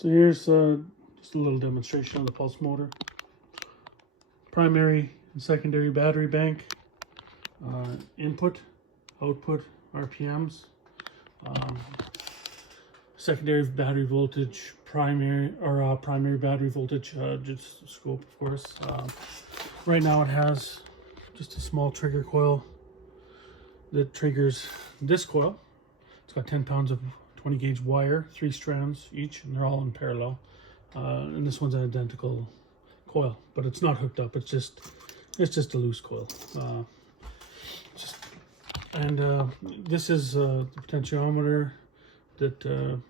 So here's just a little demonstration of the pulse motor. Primary and secondary battery bank, input, output, RPMs, secondary battery voltage, primary battery voltage, just scope, of course. Right now it has just a small trigger coil that triggers this coil. It's got 10 pounds of 20 gauge wire, 3 strands each, and they're all in parallel. And this one's an identical coil, but it's not hooked up. It's just a loose coil. This is the potentiometer that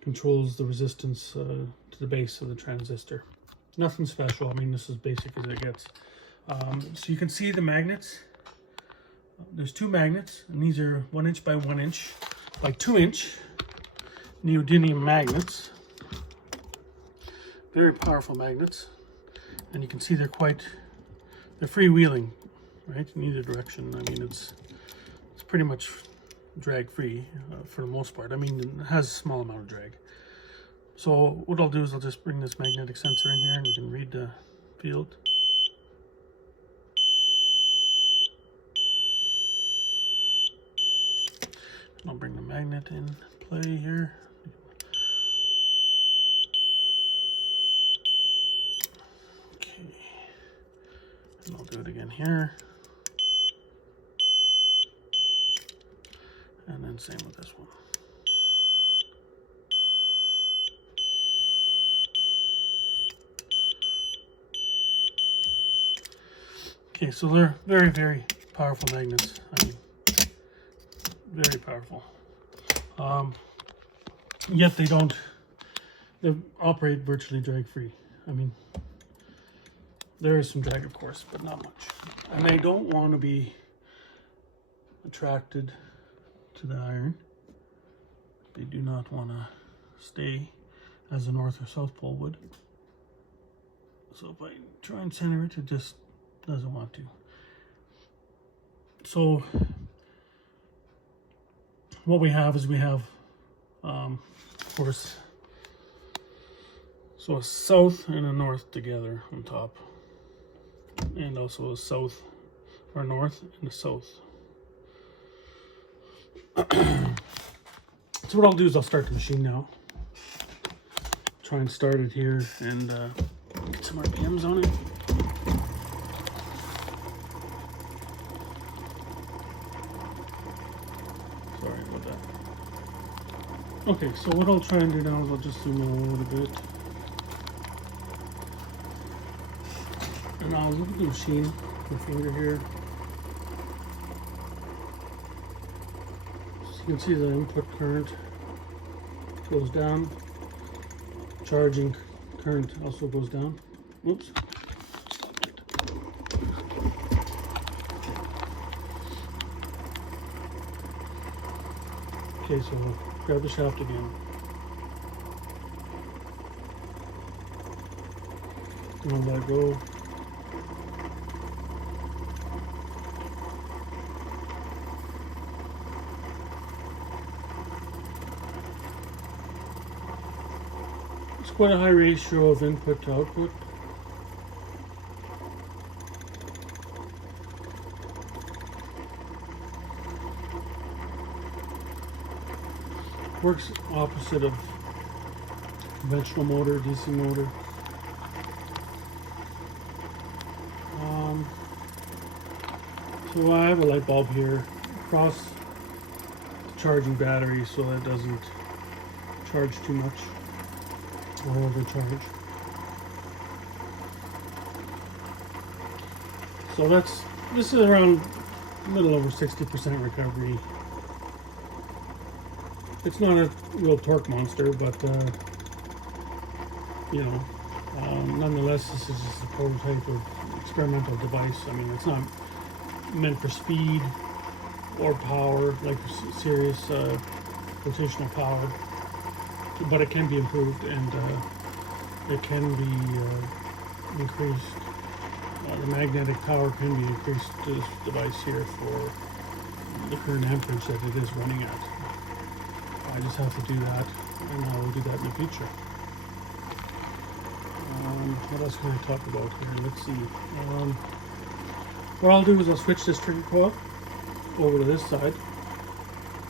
controls the resistance to the base of the transistor. Nothing special. I mean, this is basic as it gets. So you can see the magnets. There's 2 magnets, and these are 1 inch by 1 inch by 2 inch neodymium magnets. Very powerful magnets, and you can see they're freewheeling, right, in either direction. I mean, it's pretty much drag free for the most part. I mean, it has a small amount of drag. So what I'll do is I'll just bring this magnetic sensor in here, and you can read the field. I'll bring the magnet in play here. Okay, and I'll do it again here. And then same with this one. Okay, so they're very, very powerful magnets. I mean, very powerful. Yet they operate virtually drag-free. I mean, there is some drag, of course, but not much. And they don't want to be attracted to the iron. They do not want to stay as the north or south pole would. So if I try and center it, it just doesn't want to. So what we have is of course, so a south and a north together on top, and also a south or north and a south. So what I'll do is I'll start the machine now. Try and start it here and get some RPMs on it. Sorry about that. Okay, so what I'll try and do now is I'll just zoom in a little bit. And I'll look at the machine, my finger here. So you can see the input current goes down. Charging current also goes down. Whoops. Okay, so we'll grab the shaft again. And I'll let it go. It's quite a high ratio of input to output. Works opposite of conventional motor, DC motor. So I have a light bulb here across the charging battery so that it doesn't charge too much or overcharge. So this is around a little over 60% recovery. It's not a real torque monster, but you know, nonetheless, this is just a prototype of experimental device. I mean, it's not meant for speed or power, like serious rotational power, but it can be improved, and it can be increased. The magnetic power can be increased to this device here for the current amperage that it is running at. I just have to do that, and I will do that in the future. What else can I talk about here? Let's see. What I'll do is I'll switch this trigger coil over to this side,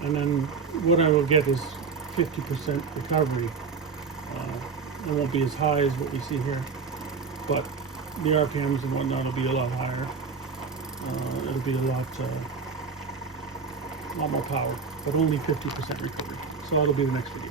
and then what I will get is 50% recovery. It won't be as high as what we see here, but the RPMs and whatnot will be a lot higher. It'll be a lot more power, but only 50% recovery. So that'll be the next video.